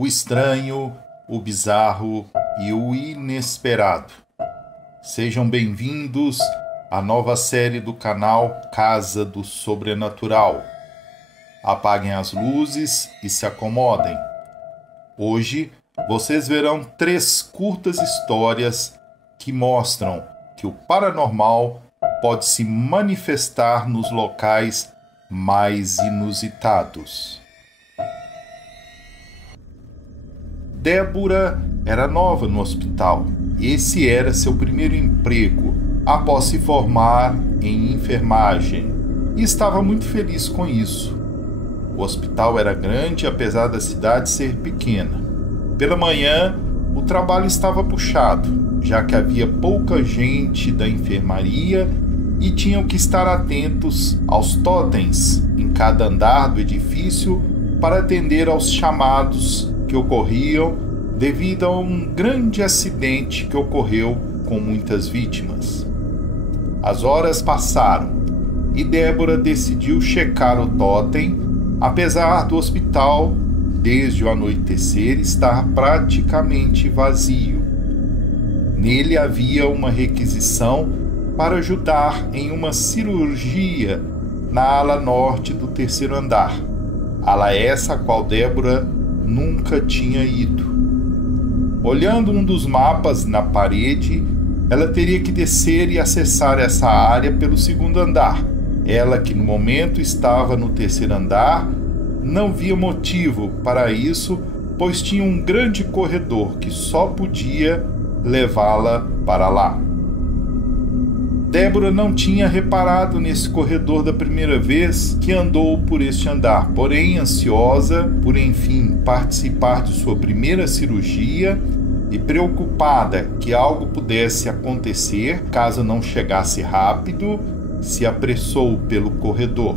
o estranho, o bizarro e o inesperado. Sejam bem-vindos à nova série do canal Casa do Sobrenatural. Apaguem as luzes e se acomodem. Hoje vocês verão 3 curtas histórias que mostram que o paranormal pode se manifestar nos locais mais inusitados. Débora era nova no hospital. Esse era seu primeiro emprego após se formar em enfermagem e estava muito feliz com isso. O hospital era grande, apesar da cidade ser pequena. Pela manhã, o trabalho estava puxado, já que havia pouca gente da enfermaria e tinham que estar atentos aos totens em cada andar do edifício para atender aos chamados que ocorriam devido a um grande acidente que ocorreu com muitas vítimas. As horas passaram e Débora decidiu checar o totem, apesar do hospital, desde o anoitecer, estar praticamente vazio. Nele havia uma requisição para ajudar em uma cirurgia na ala norte do 3º andar, ala essa a qual Débora nunca tinha ido. Olhando um dos mapas na parede, ela teria que descer e acessar essa área pelo 2º andar. Ela, que no momento estava no 3º andar, não via motivo para isso, pois tinha um grande corredor que só podia levá-la para lá. Débora não tinha reparado nesse corredor da primeira vez que andou por este andar, porém ansiosa por enfim participar de sua primeira cirurgia e preocupada que algo pudesse acontecer caso não chegasse rápido, se apressou pelo corredor.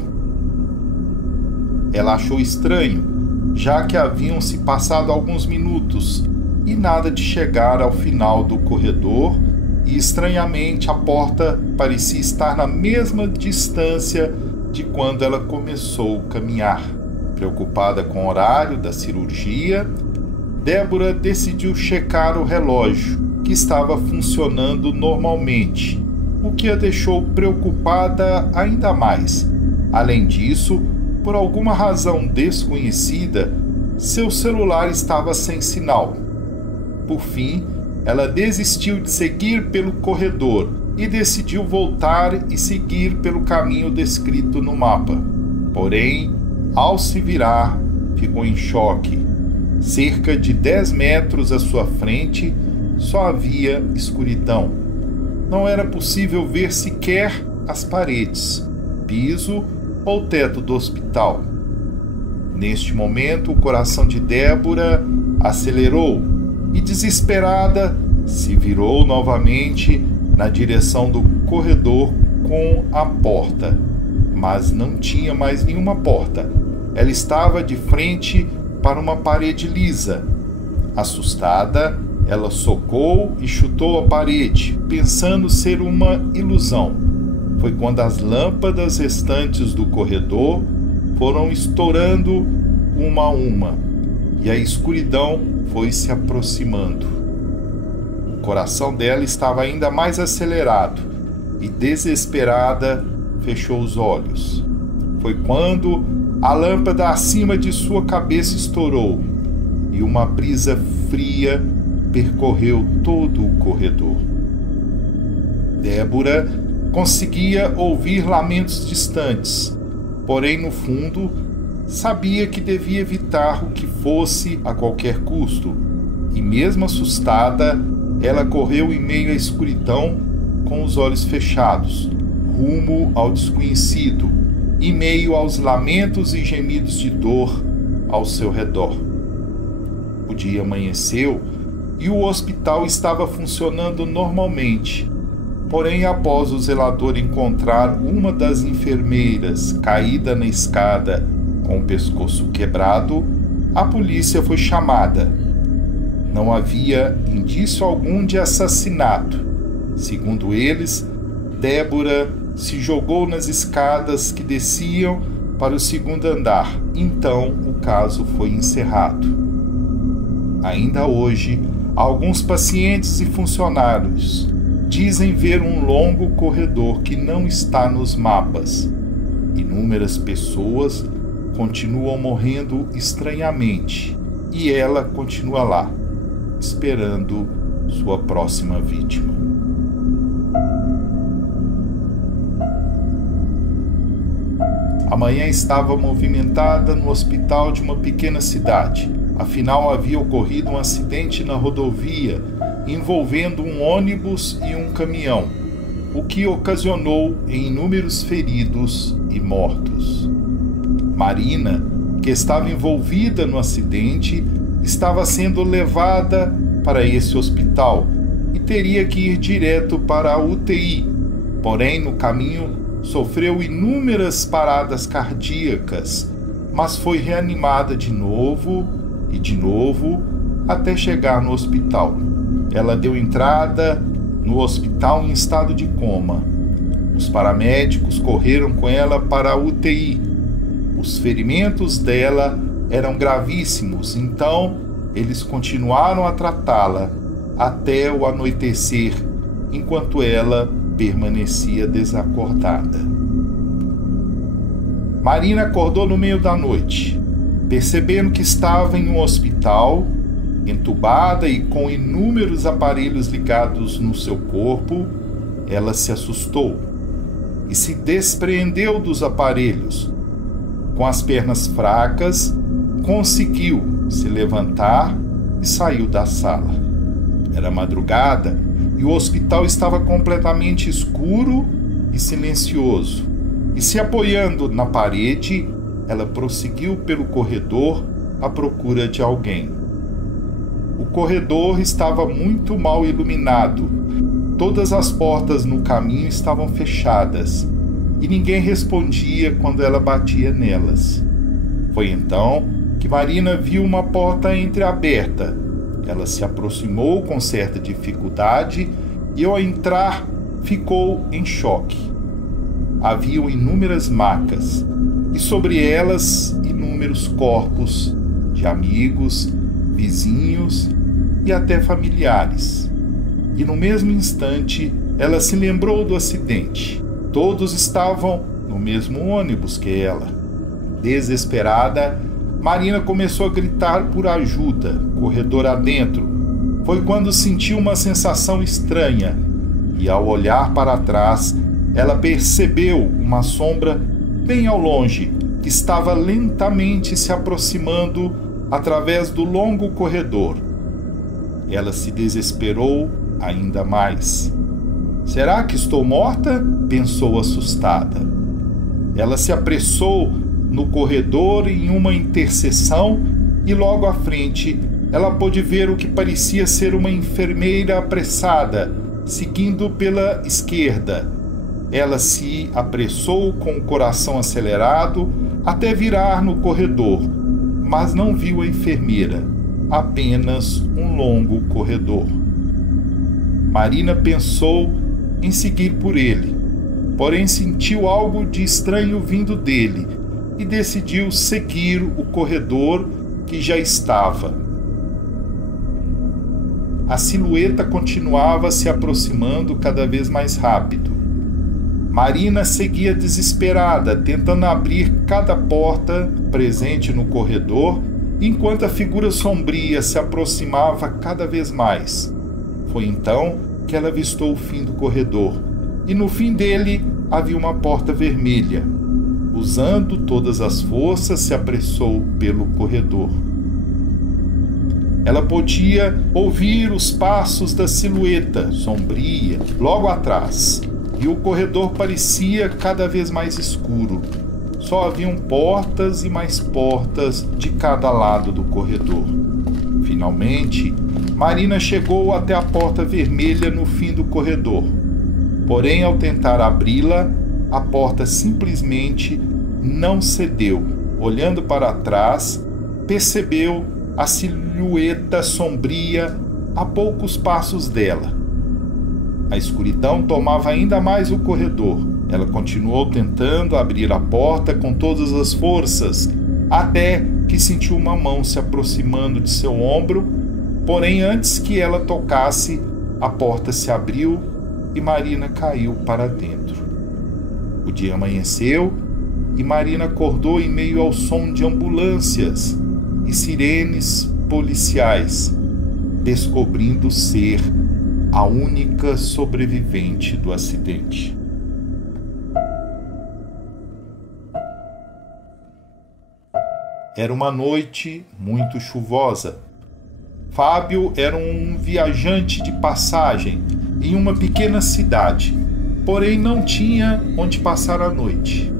Ela achou estranho, já que haviam se passado alguns minutos e nada de chegar ao final do corredor, e estranhamente a porta parecia estar na mesma distância de quando ela começou a caminhar. Preocupada com o horário da cirurgia, Débora decidiu checar o relógio, que estava funcionando normalmente, o que a deixou preocupada ainda mais. Além disso, por alguma razão desconhecida, seu celular estava sem sinal. Por fim, ela desistiu de seguir pelo corredor e decidiu voltar e seguir pelo caminho descrito no mapa. Porém, ao se virar, ficou em choque. Cerca de 10 metros à sua frente, só havia escuridão. Não era possível ver sequer as paredes, piso ou teto do hospital. Neste momento, o coração de Débora acelerou e, desesperada, se virou novamente na direção do corredor com a porta. Mas não tinha mais nenhuma porta. Ela estava de frente para uma parede lisa. Assustada, ela socou e chutou a parede, pensando ser uma ilusão. Foi quando as lâmpadas restantes do corredor foram estourando uma a uma, e a escuridão foi se aproximando. O coração dela estava ainda mais acelerado e, desesperada, fechou os olhos. Foi quando a lâmpada acima de sua cabeça estourou e uma brisa fria percorreu todo o corredor. Débora conseguia ouvir lamentos distantes, porém no fundo sabia que devia evitar o que fosse a qualquer custo, e mesmo assustada, ela correu em meio à escuridão com os olhos fechados, rumo ao desconhecido, em meio aos lamentos e gemidos de dor ao seu redor. O dia amanheceu e o hospital estava funcionando normalmente. Porém, após o zelador encontrar uma das enfermeiras caída na escada com o pescoço quebrado, a polícia foi chamada. Não havia indício algum de assassinato. Segundo eles, Débora se jogou nas escadas que desciam para o 2º andar. Então, o caso foi encerrado. Ainda hoje, alguns pacientes e funcionários dizem ver um longo corredor que não está nos mapas. Inúmeras pessoas continuam morrendo estranhamente e ela continua lá, esperando sua próxima vítima. A manhã estava movimentada no hospital de uma pequena cidade. Afinal, havia ocorrido um acidente na rodovia envolvendo um ônibus e um caminhão, o que ocasionou inúmeros feridos e mortos. Marina, que estava envolvida no acidente, estava sendo levada para esse hospital e teria que ir direto para a UTI. Porém, no caminho, sofreu inúmeras paradas cardíacas, mas foi reanimada de novo e de novo até chegar no hospital. Ela deu entrada no hospital em estado de coma. Os paramédicos correram com ela para a UTI. Os ferimentos dela eram gravíssimos, então eles continuaram a tratá-la até o anoitecer, enquanto ela permanecia desacordada. Marina acordou no meio da noite, percebendo que estava em um hospital, entubada e com inúmeros aparelhos ligados no seu corpo. Ela se assustou e se despreendeu dos aparelhos. Com as pernas fracas, conseguiu se levantar e saiu da sala. Era madrugada e o hospital estava completamente escuro e silencioso. E se apoiando na parede, ela prosseguiu pelo corredor à procura de alguém. O corredor estava muito mal iluminado. Todas as portas no caminho estavam fechadas e ninguém respondia quando ela batia nelas. Foi então que Marina viu uma porta entreaberta. Ela se aproximou com certa dificuldade e, ao entrar, ficou em choque. Haviam inúmeras macas e sobre elas inúmeros corpos de amigos, vizinhos e até familiares. E no mesmo instante ela se lembrou do acidente. Todos estavam no mesmo ônibus que ela. Desesperada, Marina começou a gritar por ajuda, corredor adentro. Foi quando sentiu uma sensação estranha e, ao olhar para trás, ela percebeu uma sombra bem ao longe que estava lentamente se aproximando através do longo corredor. Ela se desesperou ainda mais. Será que estou morta? Pensou assustada. Ela se apressou no corredor em uma interseção e logo à frente ela pôde ver o que parecia ser uma enfermeira apressada, seguindo pela esquerda. Ela se apressou com o coração acelerado até virar no corredor, mas não viu a enfermeira, apenas um longo corredor. Marina pensou em seguir por ele, porém sentiu algo de estranho vindo dele e decidiu seguir o corredor que já estava. A silhueta continuava se aproximando cada vez mais rápido. Marina seguia desesperada, tentando abrir cada porta presente no corredor, enquanto a figura sombria se aproximava cada vez mais. Foi então que ela avistou o fim do corredor, e no fim dele havia uma porta vermelha. Usando todas as forças, se apressou pelo corredor. Ela podia ouvir os passos da silhueta sombria logo atrás, e o corredor parecia cada vez mais escuro. Só haviam portas e mais portas de cada lado do corredor. Finalmente, Marina chegou até a porta vermelha no fim do corredor. Porém, ao tentar abri-la, a porta simplesmente não cedeu. Olhando para trás, percebeu a silhueta sombria a poucos passos dela. A escuridão tomava ainda mais o corredor. Ela continuou tentando abrir a porta com todas as forças, até que sentiu uma mão se aproximando de seu ombro Porém, antes que ela tocasse, a porta se abriu e Marina caiu para dentro. O dia amanheceu e Marina acordou em meio ao som de ambulâncias e sirenes policiais, descobrindo ser a única sobrevivente do acidente. Era uma noite muito chuvosa. Fábio era um viajante de passagem em uma pequena cidade, porém não tinha onde passar a noite.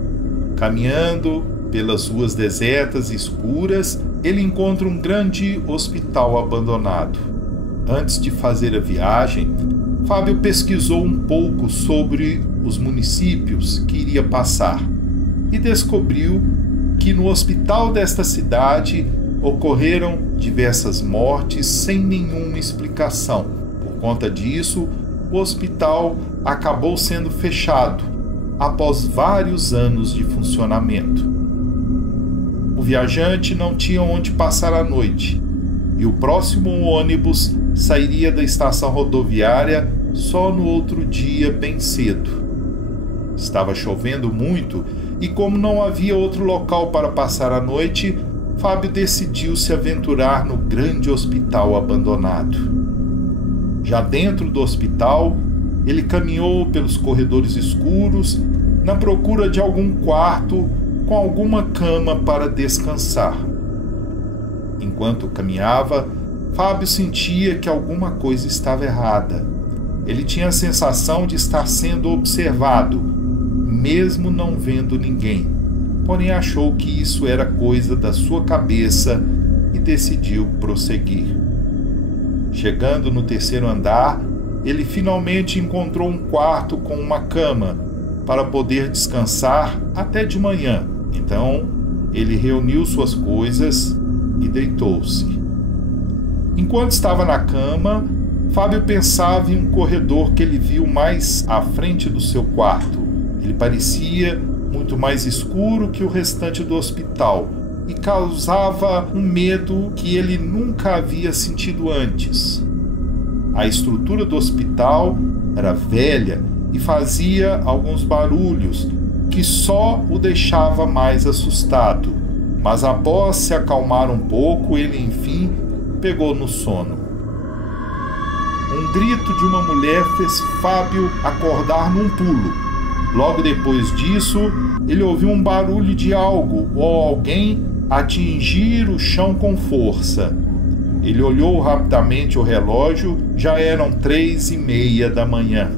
Caminhando pelas ruas desertas e escuras, ele encontra um grande hospital abandonado. Antes de fazer a viagem, Fábio pesquisou um pouco sobre os municípios que iria passar e descobriu que no hospital desta cidade ocorreram diversas mortes sem nenhuma explicação. Por conta disso, o hospital acabou sendo fechado após vários anos de funcionamento. O viajante não tinha onde passar a noite e o próximo ônibus sairia da estação rodoviária só no outro dia bem cedo. Estava chovendo muito e, como não havia outro local para passar a noite, Fábio decidiu se aventurar no grande hospital abandonado. Já dentro do hospital, ele caminhou pelos corredores escuros na procura de algum quarto com alguma cama para descansar. Enquanto caminhava, Fábio sentia que alguma coisa estava errada. Ele tinha a sensação de estar sendo observado, mesmo não vendo ninguém. Porém, achou que isso era coisa da sua cabeça e decidiu prosseguir. Chegando no terceiro andar, ele finalmente encontrou um quarto com uma cama para poder descansar até de manhã. Então, ele reuniu suas coisas e deitou-se. Enquanto estava na cama, Fábio pensava em um corredor que ele viu mais à frente do seu quarto. Ele parecia muito mais escuro que o restante do hospital e causava um medo que ele nunca havia sentido antes. A estrutura do hospital era velha e fazia alguns barulhos que só o deixava mais assustado. Mas após se acalmar um pouco, ele enfim pegou no sono. Um grito de uma mulher fez Fábio acordar num pulo. Logo depois disso, ele ouviu um barulho de algo ou alguém atingir o chão com força. Ele olhou rapidamente o relógio, já eram 3:30 da manhã.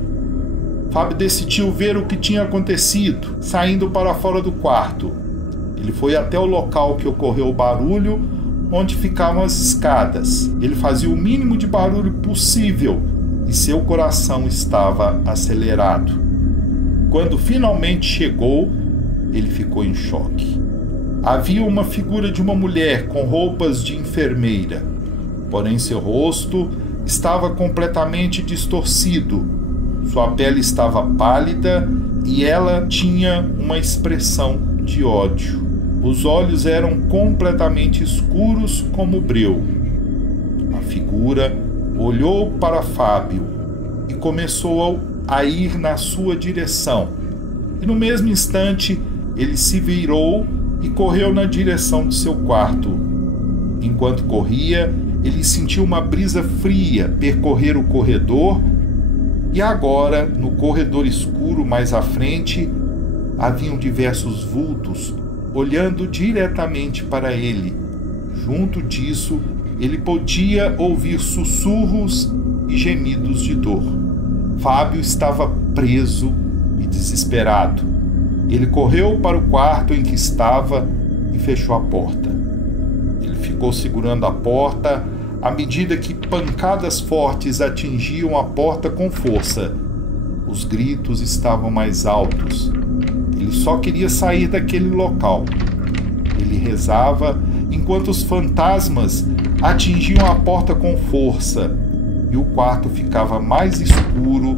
Fábio decidiu ver o que tinha acontecido, saindo para fora do quarto. Ele foi até o local que ocorreu o barulho, onde ficavam as escadas. Ele fazia o mínimo de barulho possível e seu coração estava acelerado. Quando finalmente chegou, ele ficou em choque. Havia uma figura de uma mulher com roupas de enfermeira, porém seu rosto estava completamente distorcido. Sua pele estava pálida e ela tinha uma expressão de ódio. Os olhos eram completamente escuros como breu. A figura olhou para Fábio e começou a ir na sua direção. E no mesmo instante, ele se virou e correu na direção de seu quarto. Enquanto corria, ele sentiu uma brisa fria percorrer o corredor e agora, no corredor escuro mais à frente, haviam diversos vultos olhando diretamente para ele. Junto disso, ele podia ouvir sussurros e gemidos de dor. Fábio estava preso e desesperado. Ele correu para o quarto em que estava e fechou a porta. Ele ficou segurando a porta à medida que pancadas fortes atingiam a porta com força. Os gritos estavam mais altos. Ele só queria sair daquele local. Ele rezava enquanto os fantasmas atingiam a porta com força e o quarto ficava mais escuro.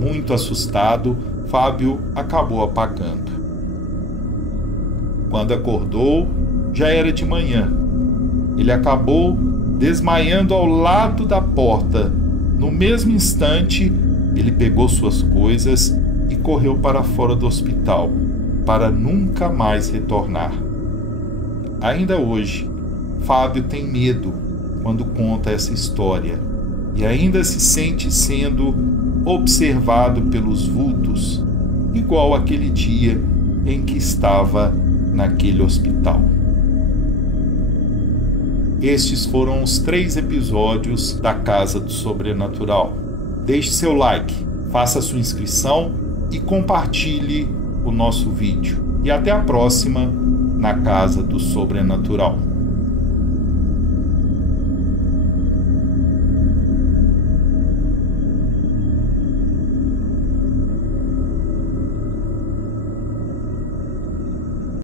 Muito assustado, Fábio acabou apagando. Quando acordou, já era de manhã. Ele acabou desmaiando ao lado da porta. No mesmo instante, ele pegou suas coisas e correu para fora do hospital, para nunca mais retornar. Ainda hoje, Fábio tem medo quando conta essa história e ainda se sente sendo observado pelos vultos, igual aquele dia em que estava naquele hospital. Estes foram os 3 episódios da Casa do Sobrenatural. Deixe seu like, faça sua inscrição e compartilhe o nosso vídeo. E até a próxima na Casa do Sobrenatural.